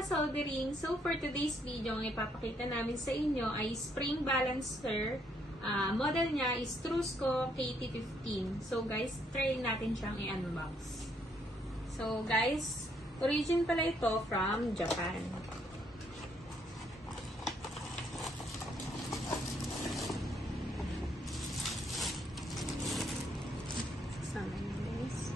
Soldering. So for today's video, ang ipapakita namin sa inyo ay spring balancer. Model niya is Trusco KT15. So guys, try natin siyang i-unbox. So guys, origin pala ito from Japan. Sama niyo guys.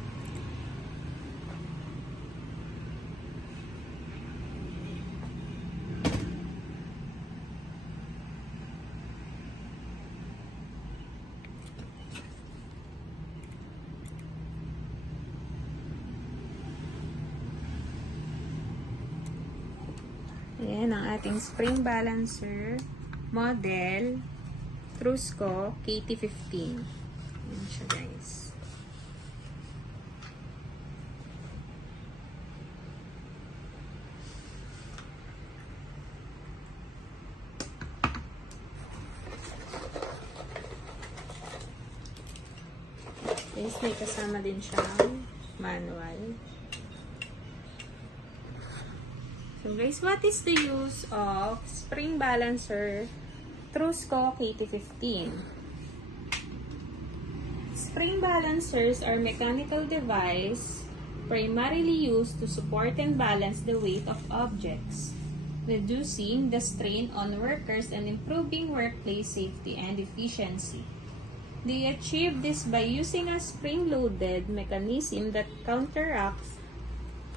Ayan ang ating spring balancer model Trusco KT15. Ayan siya guys. Guys, may kasama din siyang manual. So guys, what is the use of spring balancer Trusco KT15? Spring balancers are mechanical devices primarily used to support and balance the weight of objects, reducing the strain on workers and improving workplace safety and efficiency. They achieve this by using a spring-loaded mechanism that counteracts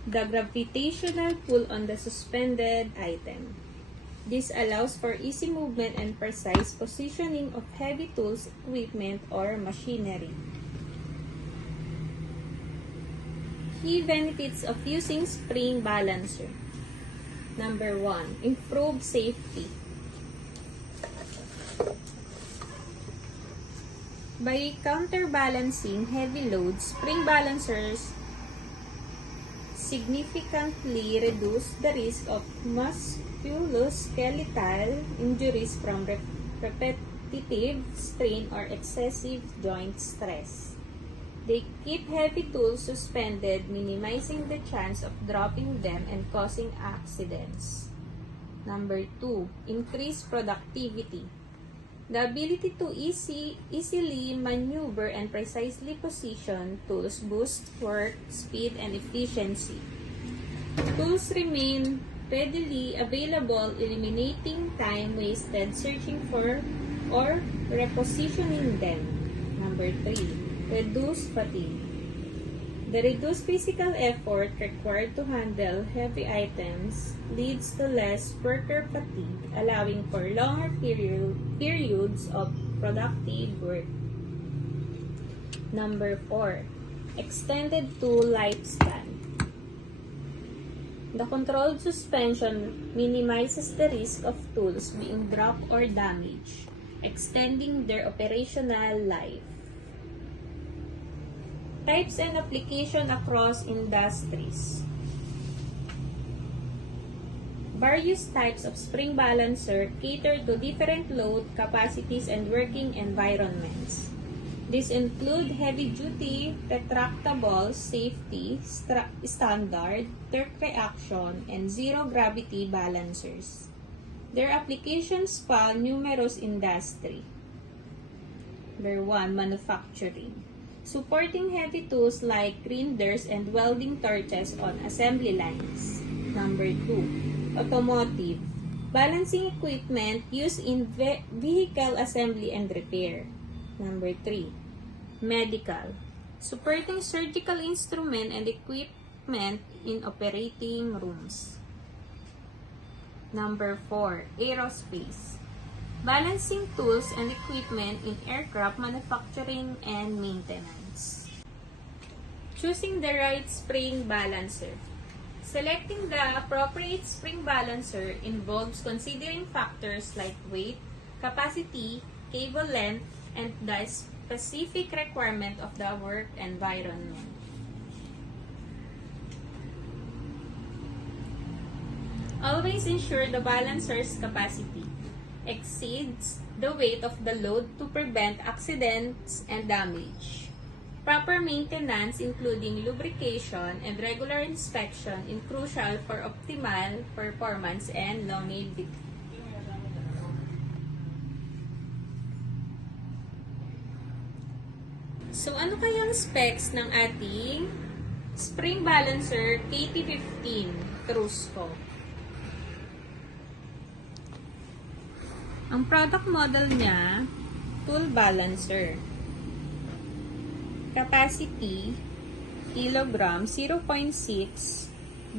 the gravitational pull on the suspended item. This allows for easy movement and precise positioning of heavy tools, equipment, or machinery. Key benefits of using spring balancer. Number 1, improve safety. By counterbalancing heavy loads, spring balancers significantly reduce the risk of musculoskeletal injuries from repetitive strain or excessive joint stress. They keep heavy tools suspended, minimizing the chance of dropping them and causing accidents. Number 2, increase productivity. The ability to easily maneuver and precisely position tools boosts work speed and efficiency. Tools remain readily available, eliminating time wasted searching for or repositioning them. Number 3, reduce fatigue. The reduced physical effort required to handle heavy items leads to less worker fatigue, allowing for longer periods of productive work. Number 4, extended tool lifespan. The controlled suspension minimizes the risk of tools being dropped or damaged, extending their operational life. Types and application across industries. Various types of spring balancer cater to different load capacities and working environments. These include heavy-duty, retractable, safety, standard, torque reaction, and zero-gravity balancers. Their applications span numerous industries. Number 1, manufacturing. Supporting heavy tools like grinders and welding torches on assembly lines. Number 2, automotive. Balancing equipment used in vehicle assembly and repair. Number 3, medical. Supporting surgical instrument and equipment in operating rooms. Number 4, aerospace. Balancing tools and equipment in aircraft manufacturing and maintenance. Choosing the right spring balancer. Selecting the appropriate spring balancer involves considering factors like weight, capacity, cable length, and the specific requirement of the work environment. Always ensure the balancer's capacity exceeds the weight of the load to prevent accidents and damage. Proper maintenance, including lubrication and regular inspection, is crucial for optimal performance and longevity. So, ano kayang specs ng ating spring balancer KT15 Trusco? Ang product model niya, tool balancer. Capacity, kilogram, 0.6-1.5.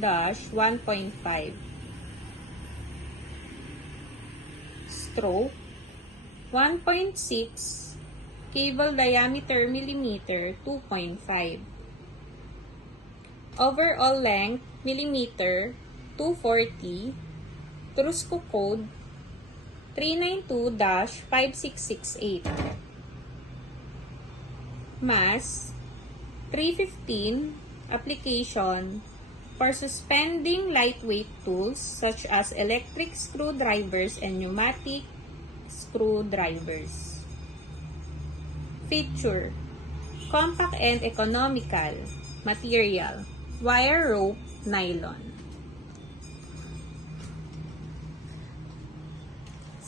Stroke, 1.6. Cable diameter millimeter, 2.5. Overall length, millimeter, 240. Trusco code, 392-5668. Mass, 315. Application, for suspending lightweight tools such as electric screwdrivers and pneumatic screwdrivers. Feature, compact and economical. Material, wire rope, nylon.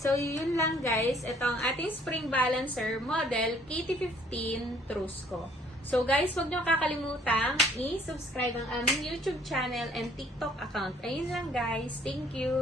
So, yun lang guys. Ito ang ating spring balancer model KT15 Trusco. So guys, huwag nyo kakalimutang i-subscribe ang aming YouTube channel and TikTok account. Ayun lang guys. Thank you!